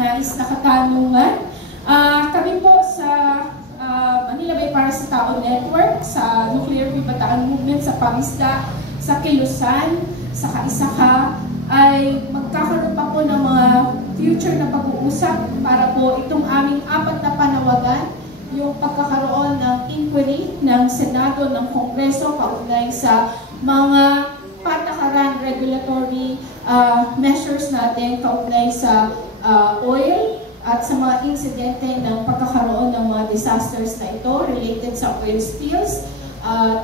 nais na katanungan. Kami po sa Manila Bay Para sa Tao Network, sa Nuclear Free Bataan Movement, sa Pangisda, sa Kilusan, sa Kaisaka, ay magkakaroon pa po ng mga future na pag-uusap para po itong aming 4 na panawagan, yung pagkakaroon ng inquiry ng Senado, ng Kongreso, kaugnay sa mga patakaran, regulatory measures natin, kaugnay sa oil at sa mga insidente ng pagkakaroon ng mga disasters na ito related sa oil spills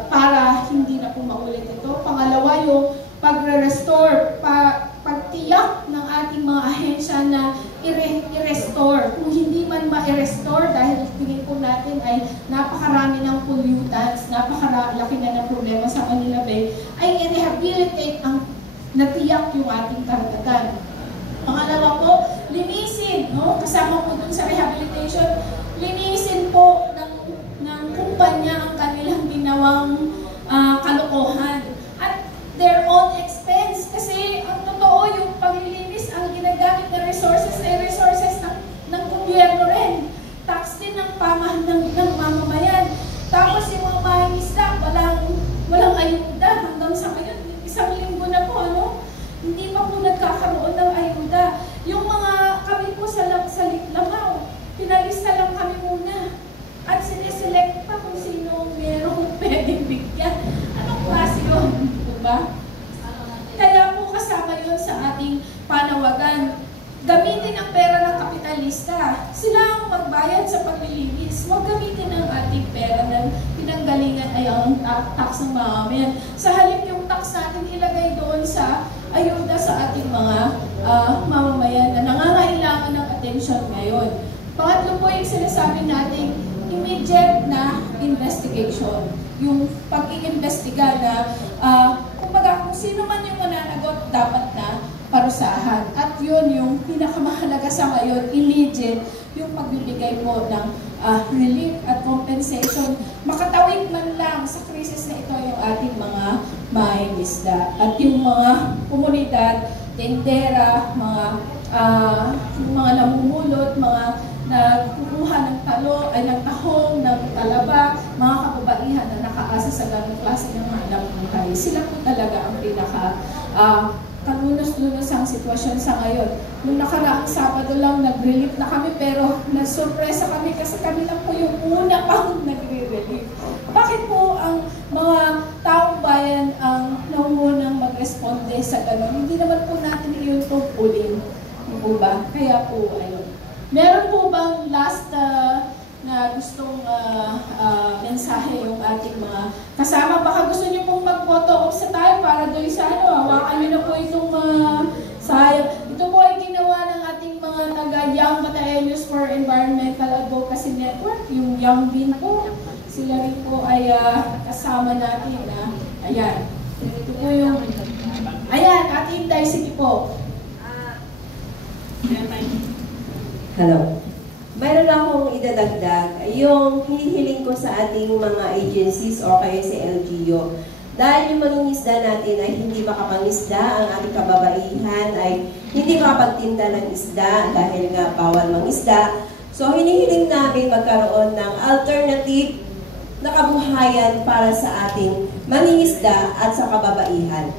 para hindi na po maulit ito. Pangalawa, yung pagre-restore, pagtiyak ng ating mga ahensya na i-restore. Kung hindi man ma-restore dahil tingin po natin ay napakarami ng pollutants, napakalaki na ng problema sa Manila Bay, ay i-rehabilitate ang natiyak yung ating karagatan. Pangalawa po, linisin, no? Kasama po dun sa rehabilitation, linisin po ng kumpanya ang kanilang ginawang kalokohan. At their own expense. Kasi ang totoo, yung paglilinis, ang ginagamit na resources ay resources ng gobyerno rin. Tax din ng mamamayan. Tapos yung mga mangingisda, walang ayuda hanggang sa ngayon. 1 linggo na po, ano? Hindi pa po nagkakaroon ng ayuda. Yung mga kami po sa Langaw, pinalista lang kami muna. At sineselect pa kung sino merong pwedeng bigyan. Anong klase yun? Diba? Kaya po kasama yun sa ating panawagan. Gamitin ang pera ng kapitalista. Sila ang magbayad sa paglilinis. Huwag gamitin ang ating pera na pinanggalingan ay ang tax ng mamamayan. Sa halip yung tax natin ilagay doon sa ayuda sa ating mga mamamayan na nangangailangan ng atensyon ngayon. Pangatlo po yung sinasabi natin, immediate na investigation. Yung pag-iimbestiga na kumbaga kung sino man yung mananagot dapat na parusahan. At yun yung pinakamahalaga sa ngayon, immediate, yung pagbibigay po ng relief at compensation. Makatawid man lang sa krisis na ito yung ating mga mangingisda. At yung mga komunidad, tendera, mga namumulot, mga nagkukuha ng ng tahong, ng talaba, mga kababaihan na nakaasa sa ganong klase ng hanap buhay. Sila po talaga ang pinaka kanunos-lunos ang sitwasyon sa ngayon. Nung nakaraang Sabado lang, nag-relief na kami, pero nasurpresa kami kasi kami lang po yung una pang nagre-relief. Bakit po ang mga taong bayan ang naunang mag-responde sa gano'n? Hindi naman po natin iyon tungkulin. Hindi po ba? Kaya po, ayun. Meron po bang last na gustong mensahe yung ating mga kasama? Baka gusto niyo pong mag-photo off sa tayo para doon sa hawakan niyo na po itong sayang. Ito po ay ginawa ng ating mga taga-Young Bataeños for Environmental Advocacy Network, yung Young Bin po. Sila rin po ay kasama natin. Ayan. Ito po yung... Ayan, Ate Inday, sige po. Hello. Mayroon akong idadagdag, yung hinihiling ko sa ating mga agencies o kaya sa LGU. Dahil yung mangingisda natin ay hindi makapangisda, ang ating kababaihan ay hindi makapagtinda ng isda dahil nga bawal mangisda. So hinihiling namin magkaroon ng alternative na kabuhayan para sa ating mangingisda at sa kababaihan.